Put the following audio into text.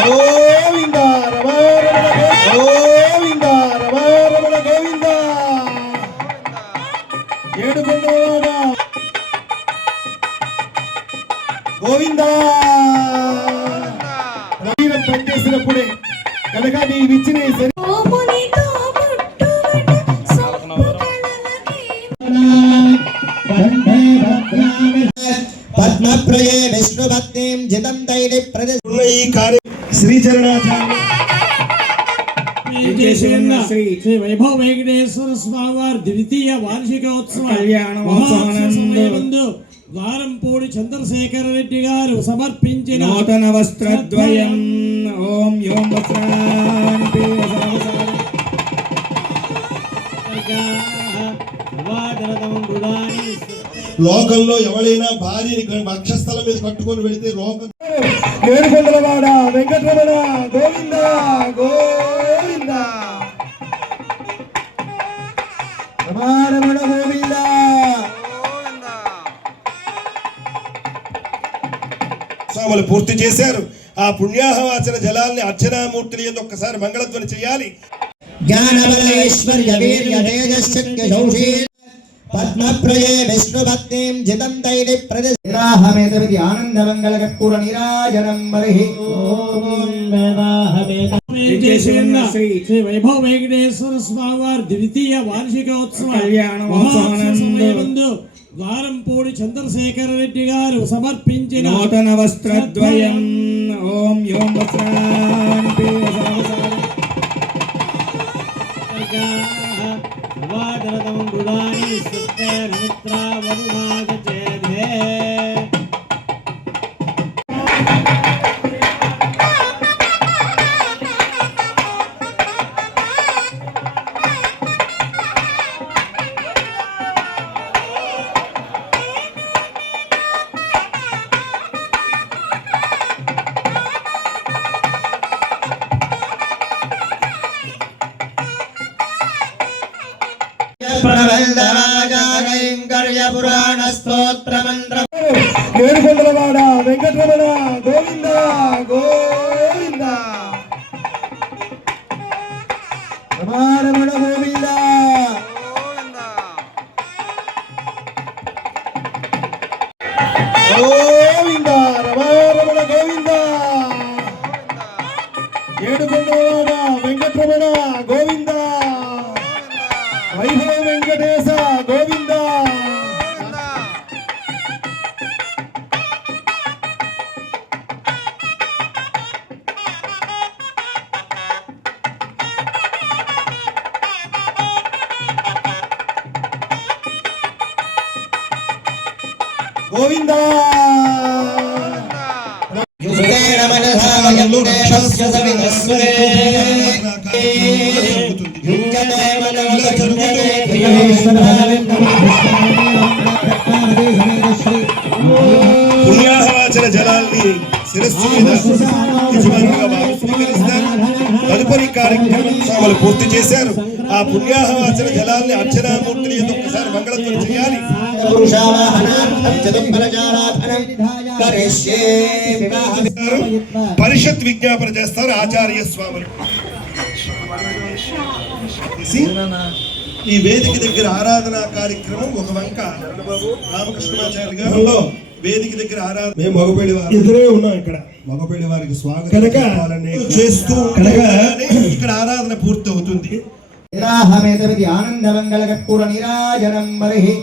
గోవింద రమణ గోవింద. రమణ గోవింద. ఏడుకొండవాడ గోవింద పనిచేసినప్పుడే కనుక నీ విచ్చిన ఈ ప్రతి ఉన్న ఈ కార్య శ్రీచరణాచార్య. శ్రీ శ్రీ వైభవ వెంకటేశ్వర స్వామి వారి ద్వితీయ వార్షికోత్సవ కళ్యాణ ద్వారంపూడి చంద్రశేఖర రెడ్డి గారు సమర్పించిన నూతన వస్త్రద్వయం. ఓం యోం వస్త్రాంతి లోకంలో ఎవరైనా భార్యని వక్షస్థలం మీద కట్టుకొని వెళితే లోకం ఏడుకొండలవాడ వెంకటరమణ గోవింద గోవింద. రమణ గోవింద. స్వాములు పూర్తి చేశారు. ఆ పుణ్యాహవాచన జలాల్ని అర్చనామూర్తులు ఎందు ఒక్కసారి మంగళధ్వని చేయాలి జ్ఞానబలైశ్వర్య వీర్య తేజశక్తి శౌషీ పద్మప్రయే విష్ణుభక్తిం జితం తైలి ప్రతి నిరాహమేతమితి ఆనందమంగళ కర్పూర నీరాజనం మరిహి చేసిన శ్రీ శ్రీ వైభవ వెంకటేశ్వర స్వామి వారి ద్వితీయ వార్షికోత్సవ సమయమందు ద్వారంపూడి చంద్రశేఖర రెడ్డి గారు సమర్పించిన నూతన వస్త్రద్వయం ఓం యోం உவாதரதம் குடானி சுத்த நிமித்ரா வருமாக சேதே. ఏడుకొండలవాడ వెంకటరమణ గోవింద గోవింద. రమారమణ గోవింద. గోవింద రమారమణ గోవింద. ఏడుకొండలవాడ గోవింద! పుణ్యాహవాచన జలాల్ని శిరస్సు మీద తదుపరి కార్యక్రమం వాళ్ళు పూర్తి చేశారు. ఆ పుణ్యాహవాచన జలాల్ని అక్షరామూర్తిని ఒక్కసారి మంగళత్వం చేయాలి? పరిషత్ విజ్ఞాపన చేస్తారు ఆచార్య స్వాములు. తీసి, ఈ వేదిక దగ్గర ఆరాధన కార్యక్రమం ఒక వంక. రామకృష్ణమాచార్య గారిలో వేదిక దగ్గర ఆరాధన మేము మగపల్లి వారు. ఇద్దరే ఉన్నాం ఇక్కడ. మగపల్లి వారికి స్వాగతం కనుక చేస్తూ కనుక ఇక్కడ ఆరాధన పూర్తి అవుతుంది నిరాహమేతమితి ఆనందమంగళ నిరాజనం నీరాజనం మరిహి